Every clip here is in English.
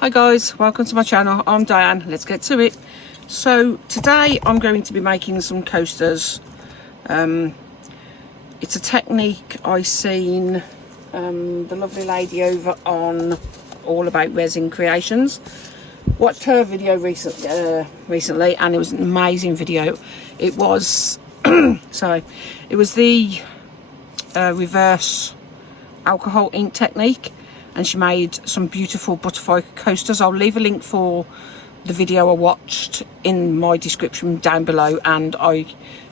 Hi guys, welcome to my channel. I'm Diane. Let's get to it. So today I'm going to be making some coasters. It's a technique I seen the lovely lady over on All About Resin Creations. Watched her video recently, and it was an amazing video. It was sorry, it was the reverse alcohol ink technique, and she made some beautiful butterfly coasters. I'll leave a link for the video I watched in my description down below, and I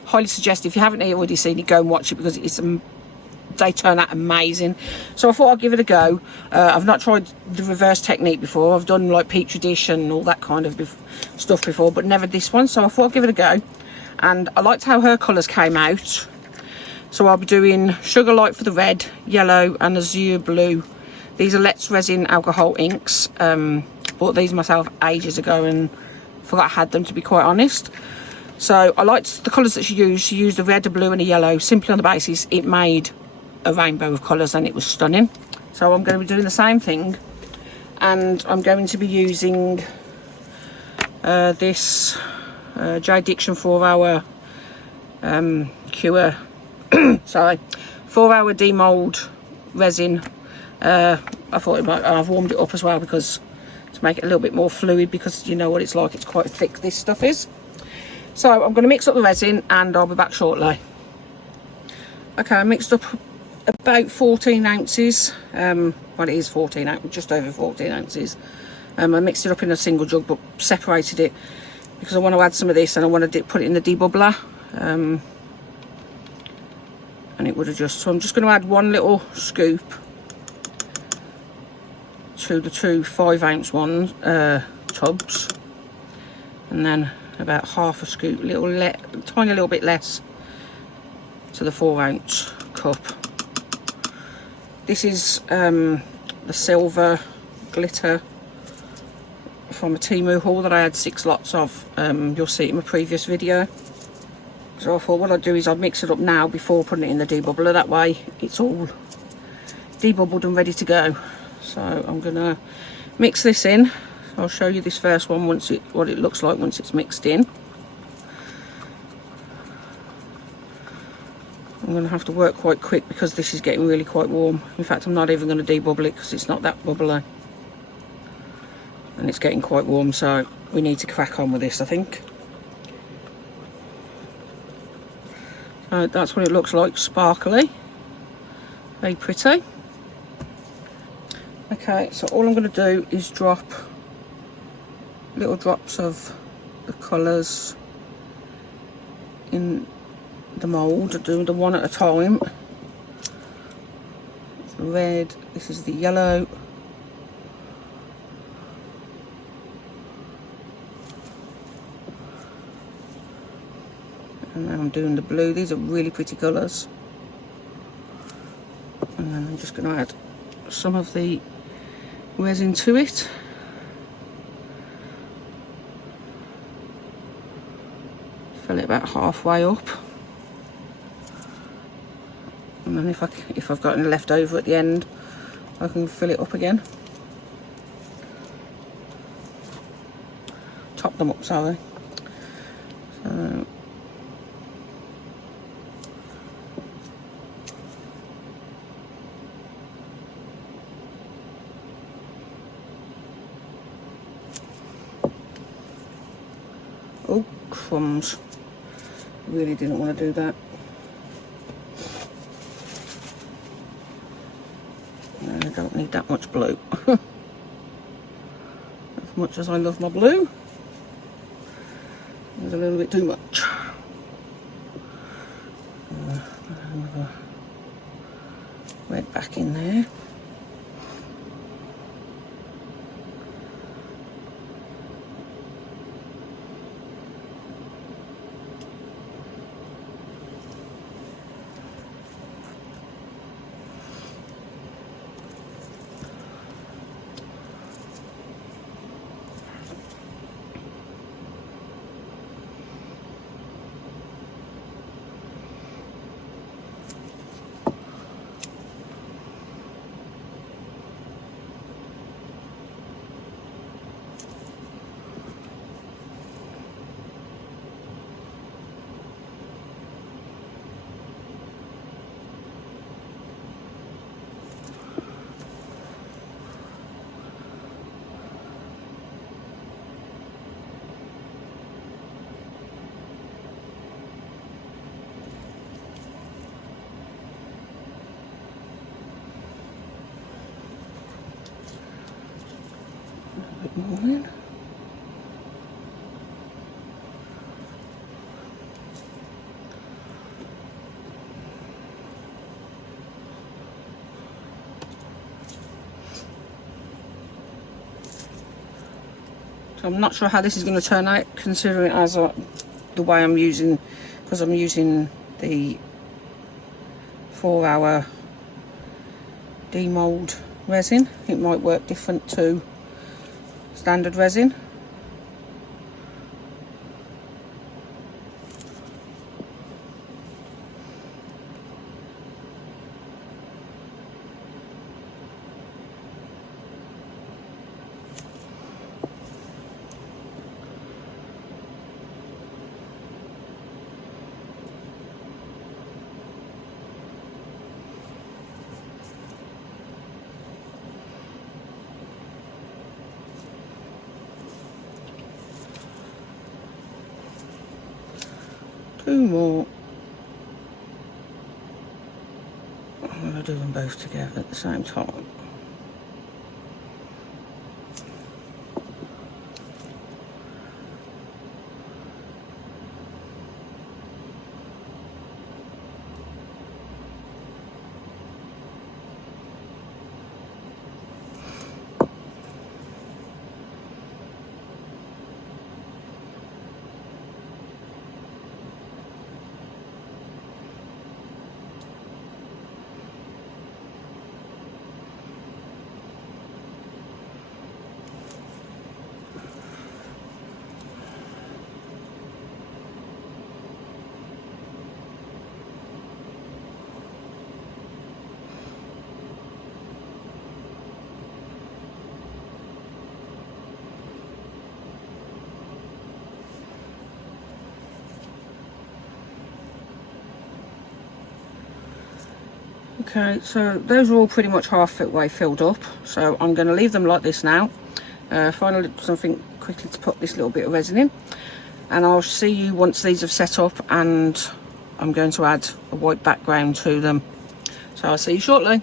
highly suggest, if you haven't already seen it, go and watch it, because they turn out amazing. So I thought I'd give it a go. I've not tried the reverse technique before. I've done like petri dish and all that kind of stuff before, but never this one. So I thought I'd give it a go, and I liked how her colours came out. So I'll be doing Sugar Light for the red, yellow and azure blue. These are Let's Resin alcohol inks. Bought these myself ages ago and forgot I had them, to be quite honest. So I liked the colours that she used. She used a red, a blue and a yellow, simply on the basis it made a rainbow of colours, and it was stunning. So I'm going to be doing the same thing, and I'm going to be using this J Diction 4-hour cure, sorry, 4-hour demold resin. I thought I've warmed it up as well, because to make it a little bit more fluid, because you know what it's like, it's quite thick, this stuff is. So I'm going to mix up the resin, and I'll be back shortly. Okay, I mixed up about 14 ounces. Well, it is 14 ounces, just over 14 ounces. I mixed it up in a single jug, but separated it because I want to add some of this, and I want to put it in the debubbler. And it would adjust. So I'm just going to add one little scoop to the two 5-ounce ones, tubs, and then about half a scoop, tiny little bit less, to the 4-ounce cup. This is the silver glitter from a Temu haul that I had 6 lots of. You'll see it in my previous video. So I thought what I'd do is I'd mix it up now before putting it in the debubbler. That way it's all debubbled and ready to go. So I'm gonna mix this in. I'll show you this first one what it looks like once it's mixed in. I'm going to have to work quite quick because this is getting really quite warm. In fact, I'm not even going to debubble it because it's not that bubbly. And it's getting quite warm, so we need to crack on with this, I think. So that's what it looks like, sparkly. Very pretty. Okay, so all I'm going to do is drop little drops of the colours in the mould. I do them one at a time. Red, this is the yellow, and now I'm doing the blue. These are really pretty colours. And then I'm just going to add some of the resin to it. Fill it about halfway up. And then if I've got any left over at the end, I can fill it up again. Top them up, sorry. So oh, crumbs. Really didn't want to do that. I don't need that much blue. As much as I love my blue, there's a little bit too much. Another red back in there. in. So I'm not sure how this is going to turn out, considering as the way I'm using, because I'm using the 4-hour demold resin. It might work different to standard resin. Two more. I'm going to do them both together at the same time. Okay, so those are all pretty much halfway filled up, so I'm going to leave them like this now. Finally, something quickly to put this little bit of resin in, and I'll see you once these have set up, and I'm going to add a white background to them. So I'll see you shortly.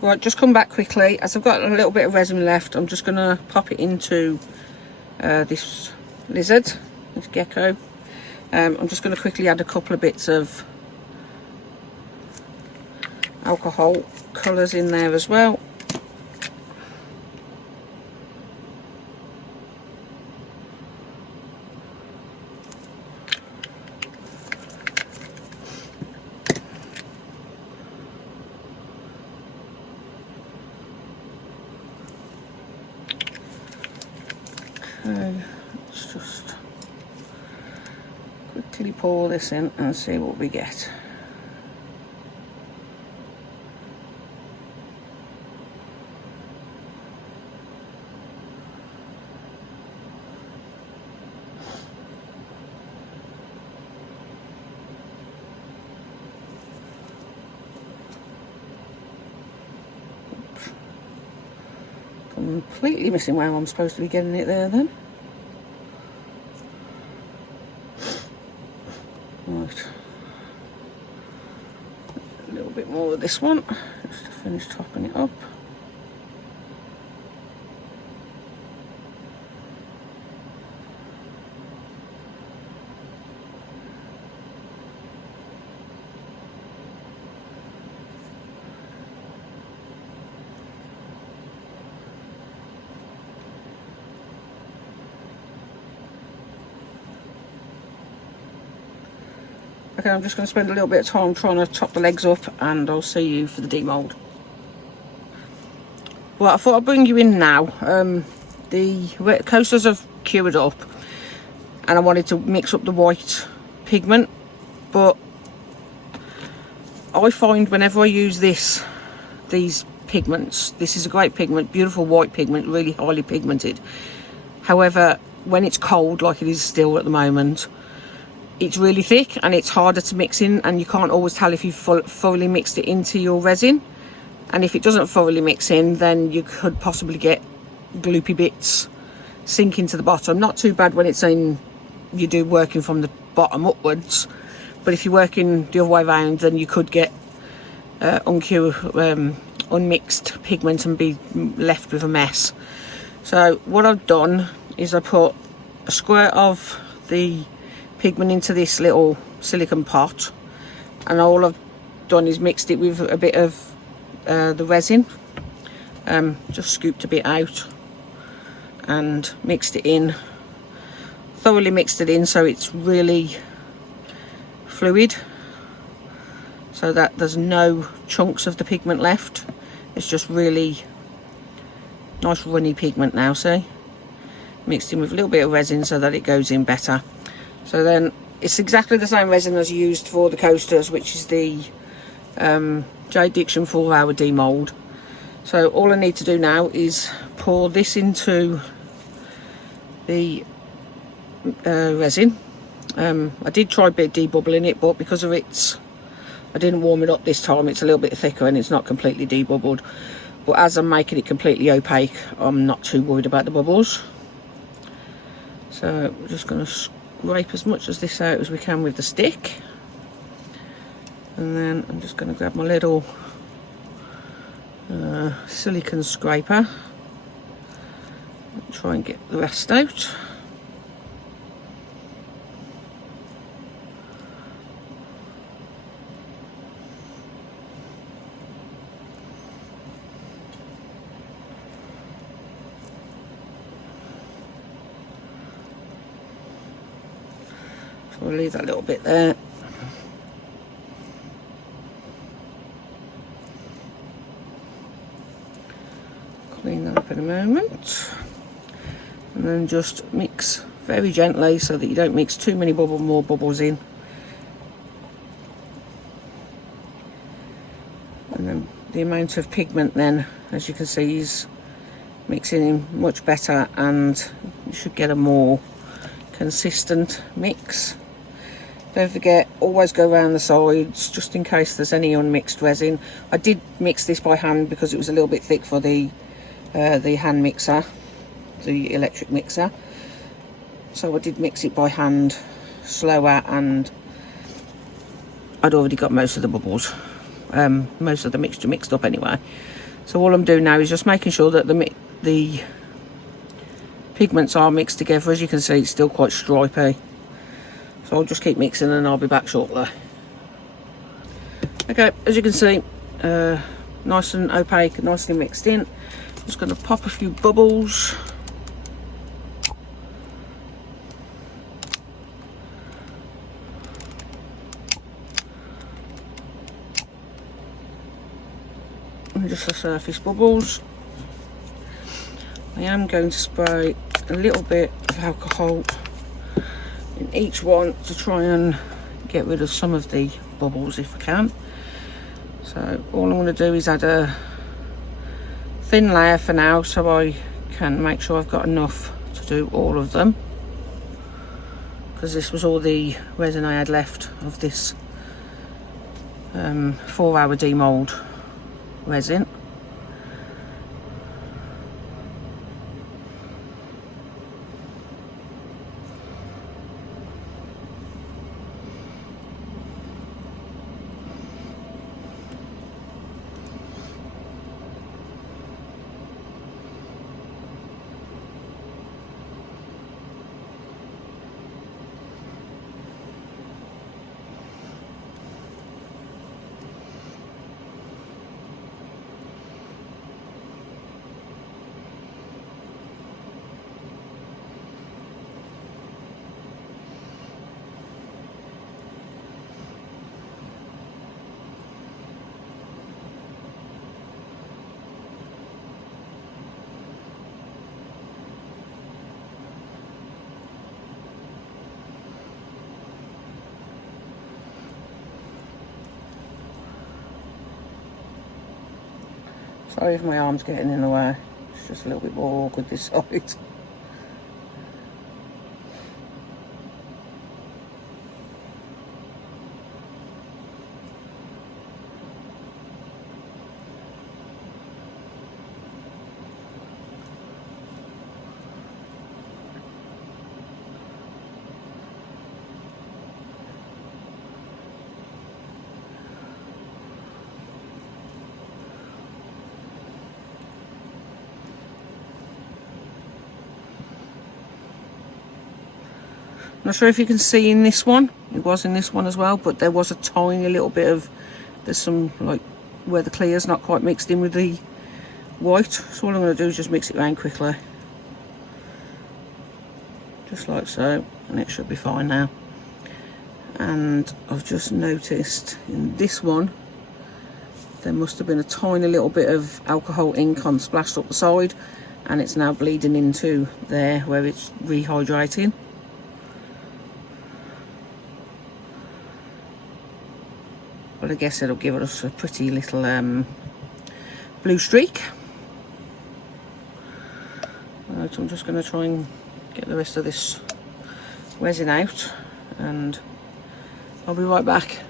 Right, just come back quickly. As I've got a little bit of resin left, I'm just going to pop it into this lizard, this gecko. I'm just going to quickly add a couple of bits of alcohol colours in there as well. Okay, let's just quickly pour this in and see what we get. Completely missing where I'm supposed to be getting it there then. Right. A little bit more of this one, just to finish topping it up. Okay, I'm just going to spend a little bit of time trying to top the legs up, and I'll see you for the demold. Well, I thought I'd bring you in now. The coasters have cured up, and I wanted to mix up the white pigment, but I find whenever I use these pigments, this is a great pigment, beautiful white pigment, really highly pigmented. However, when it's cold, like it is still at the moment, it's really thick and it's harder to mix in, and you can't always tell if you've thoroughly mixed it into your resin. And if it doesn't thoroughly mix in, then you could possibly get gloopy bits sink into the bottom. Not too bad when it's in, you do working from the bottom upwards, but if you're working the other way around, then you could get unmixed pigment and be left with a mess. So what I've done is I put a squirt of the pigment into this little silicone pot, and all I've done is mixed it with a bit of the resin. Just scooped a bit out and mixed it in, thoroughly mixed it in so it's really fluid, so that there's no chunks of the pigment left. It's just really nice runny pigment now, see? Mixed in with a little bit of resin so that it goes in better. So then it's exactly the same resin as used for the coasters, which is the Jade Diction 4-hour demold. So all I need to do now is pour this into the resin. I did try a bit debubbling it, but because of I didn't warm it up this time, it's a little bit thicker and it's not completely debubbled. But as I'm making it completely opaque, I'm not too worried about the bubbles. So we're just going to scrape as much of this out as we can with the stick. And then I'm just going to grab my little silicone scraper and try and get the rest out. So we'll leave that little bit there. Clean that up in a moment, and then just mix very gently so that you don't mix too many more bubbles in. And then the amount of pigment then, as you can see, is mixing in much better, and you should get a more consistent mix. Don't forget, always go around the sides just in case there's any unmixed resin. I did mix this by hand because it was a little bit thick for the hand mixer, the electric mixer. So I did mix it by hand, slower, and I'd already got most of the bubbles, most of the mixture mixed up anyway. So all I'm doing now is just making sure that the pigments are mixed together. As you can see, it's still quite stripy. So I'll just keep mixing and I'll be back shortly. Okay, as you can see, nice and opaque, nicely mixed in. Just going to pop a few bubbles. And just the surface bubbles. I am going to spray a little bit of alcohol in each one to try and get rid of some of the bubbles if I can. So all I'm going to do is add a thin layer for now, so I can make sure I've got enough to do all of them, because this was all the resin I had left of this 4-hour demold resin. Sorry if my arm's getting in the way, it's just a little bit more awkward this side. Not sure if you can see in this one, it was in this one as well, but there was a tiny little bit of, there's some like where the clear's not quite mixed in with the white. So all I'm going to do is just mix it around quickly, just like so, and it should be fine now. And I've just noticed in this one there must have been a tiny little bit of alcohol ink on splashed up the side, and it's now bleeding into there where it's rehydrating. But I guess it'll give us a pretty little blue streak. Right, I'm just going to try and get the rest of this resin out, and I'll be right back.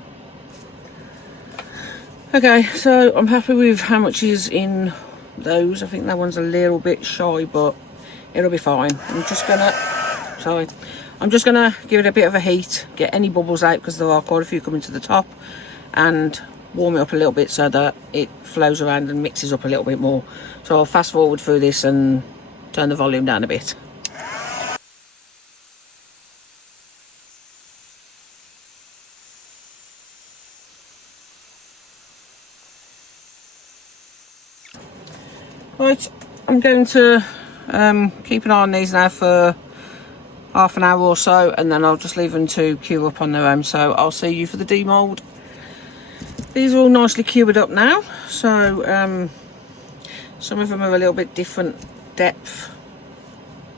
Okay, so I'm happy with how much is in those. I think that one's a little bit shy, but it'll be fine. I'm just gonna give it a bit of a heat, get any bubbles out, because there are quite a few coming to the top, and warm it up a little bit so that it flows around and mixes up a little bit more. So I'll fast forward through this and turn the volume down a bit. Right, I'm going to keep an eye on these now for half an hour or so, and then I'll just leave them to cure up on their own. So I'll see you for the demold. These are all nicely cured up now, so some of them are a little bit different depth,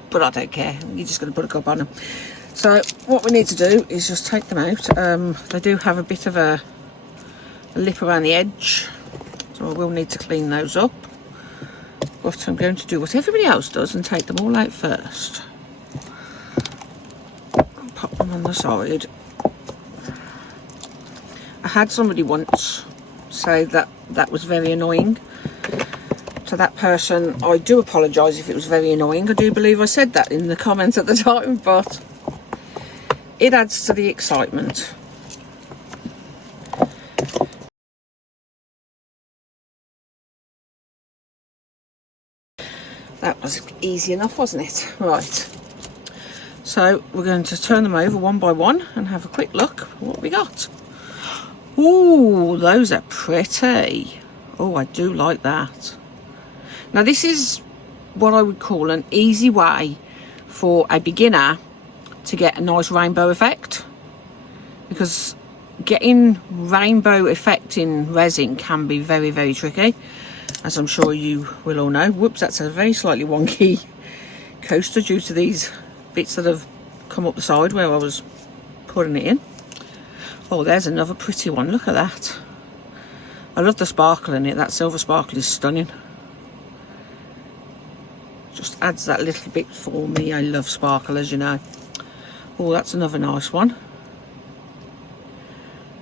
but I don't care. You're just going to put a cup on them. So what we need to do is just take them out. They do have a bit of a lip around the edge, so I will need to clean those up. But I'm going to do what everybody else does and take them all out first. Pop them on the side. I had somebody once say that that was very annoying. To that person, I do apologise if it was very annoying. I do believe I said that in the comments at the time, but it adds to the excitement. That was easy enough, wasn't it? Right. So we're going to turn them over one by one and have a quick look at what we got. Ooh, those are pretty. Oh, I do like that. Now this is what I would call an easy way for a beginner to get a nice rainbow effect, because getting rainbow effect in resin can be very, very tricky, as I'm sure you will all know. Whoops, that's a very slightly wonky coaster due to these bits that have come up the side where I was putting it in. Oh, there's another pretty one. Look at that. I love the sparkle in it. That silver sparkle is stunning. Just adds that little bit for me. I love sparkle, as you know. Oh, that's another nice one.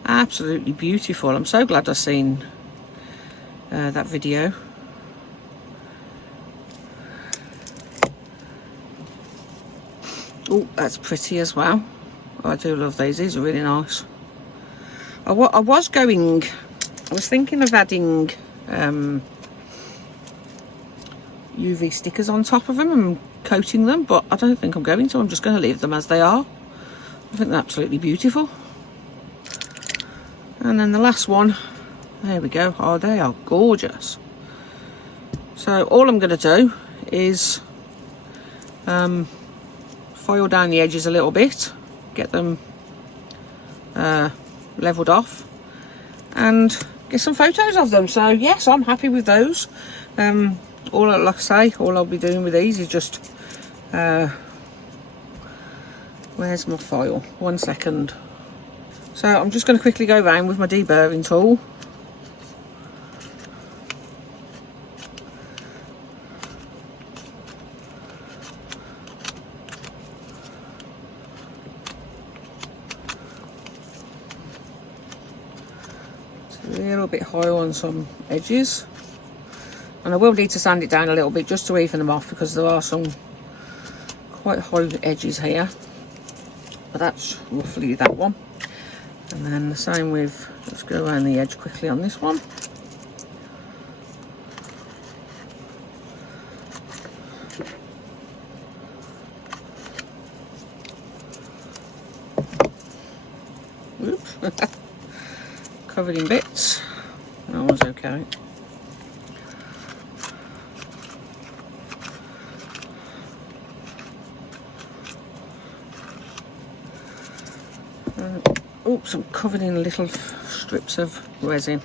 Absolutely beautiful. I'm so glad I've seen that video. Oh, that's pretty as well. I do love these. These are really nice. I was thinking of adding UV stickers on top of them and coating them, but I don't think I'm going to. I'm just going to leave them as they are. I think they're absolutely beautiful. And then the last one, there we go. Oh, they are gorgeous. So all I'm going to do is foil down the edges a little bit, get them leveled off, and get some photos of them. So yes, I'm happy with those. Like I say, all I'll be doing with these is just where's my file? 1 second. So I'm just going to quickly go around with my deburring tool. A little bit higher on some edges, and I will need to sand it down a little bit just to even them off, because there are some quite high edges here, but that's roughly that one. And then the same with, let's go around the edge quickly on this one. covered in bits. That one's okay. Oops, I'm covered in little strips of resin.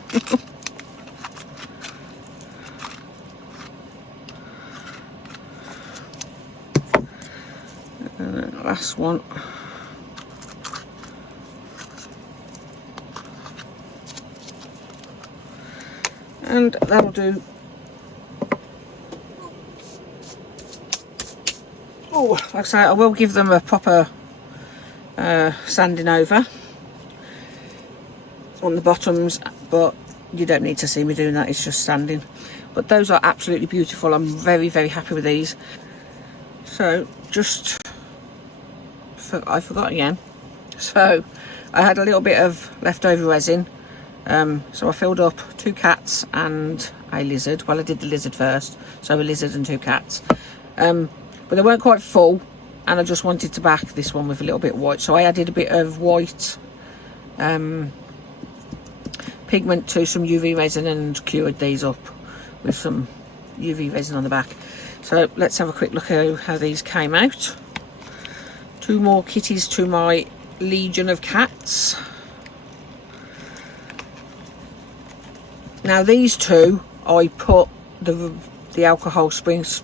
And then the last one. And that'll do. Oh, like I say, I will give them a proper sanding over on the bottoms, but you don't need to see me doing that, it's just sanding. But those are absolutely beautiful. I'm very, very happy with these. So I forgot again. So I had a little bit of leftover resin, so I filled up 2 cats and a lizard. Well, I did the lizard first, so a lizard and 2 cats, but they weren't quite full, and I just wanted to back this one with a little bit white, so I added a bit of white pigment to some UV resin and cured these up with some UV resin on the back. So let's have a quick look at how these came out. 2 more kitties to my legion of cats. Now these 2, I put the alcohol springs.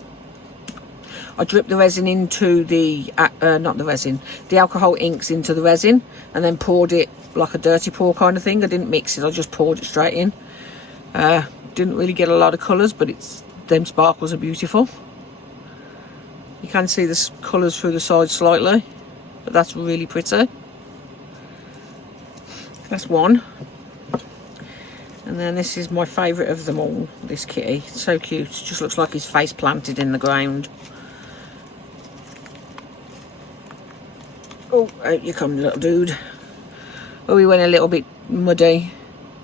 I dripped the resin into the not the resin, the alcohol inks into the resin, and then poured it like a dirty pour kind of thing. I didn't mix it, I just poured it straight in. Didn't really get a lot of colours, but them sparkles are beautiful. You can see the colours through the sides slightly, but that's really pretty. That's one. And then this is my favourite of them all, this kitty. It's so cute, it just looks like his face planted in the ground. Oh, out you come, little dude. Oh, he went a little bit muddy.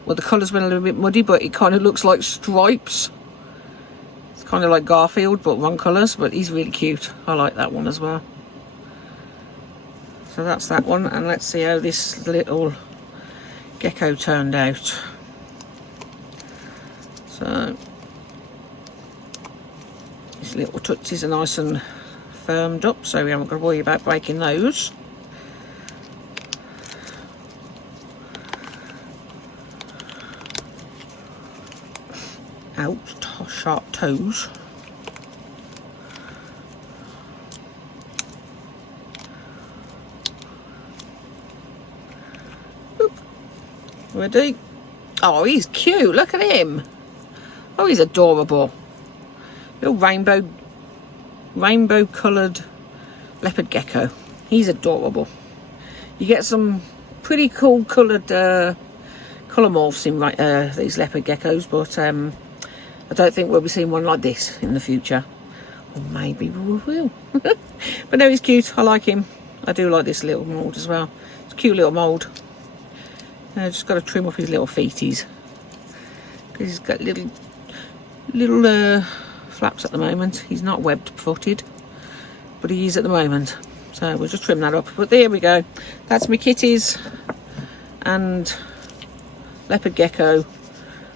Well, the colours went a little bit muddy, but it kind of looks like stripes. It's kind of like Garfield, but wrong colours, but he's really cute. I like that one as well. So that's that one, and let's see how this little gecko turned out. So, his little tootsies are nice and firmed up, so we haven't got to worry about breaking those. Ouch, sharp toes. Oop. Ready? Oh, he's cute, look at him. Oh, he's adorable. Little rainbow coloured leopard gecko. He's adorable. You get some pretty cool coloured colour morphs in these leopard geckos, but I don't think we'll be seeing one like this in the future. Or maybe we will. But no, he's cute. I like him. I do like this little mould as well. It's a cute little mould. Just got to trim up his little feeties. Because he's got little flaps at the moment. He's not webbed-footed, but he is at the moment. So we'll just trim that up. But there we go. That's my kitties and leopard gecko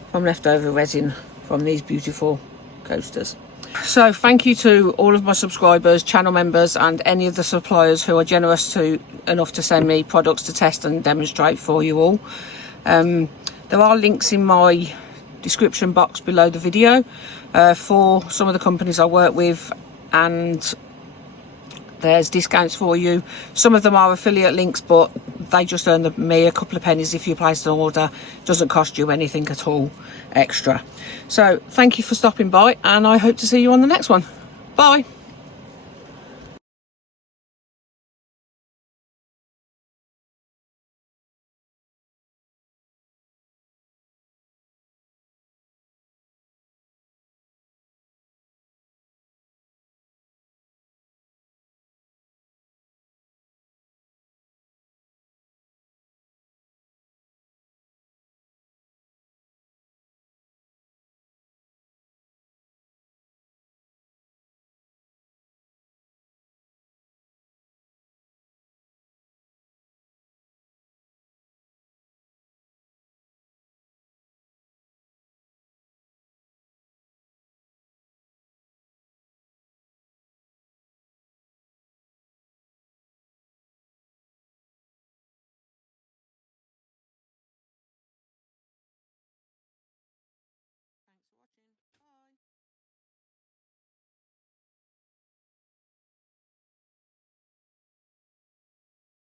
from leftover resin from these beautiful coasters. So thank you to all of my subscribers, channel members, and any of the suppliers who are generous enough to send me products to test and demonstrate for you all. There are links in my description box below the video for some of the companies I work with, and there's discounts for you. Some of them are affiliate links, but they just earn me a couple of pennies if you place an order. It doesn't cost you anything at all extra. So thank you for stopping by, and I hope to see you on the next one. Bye.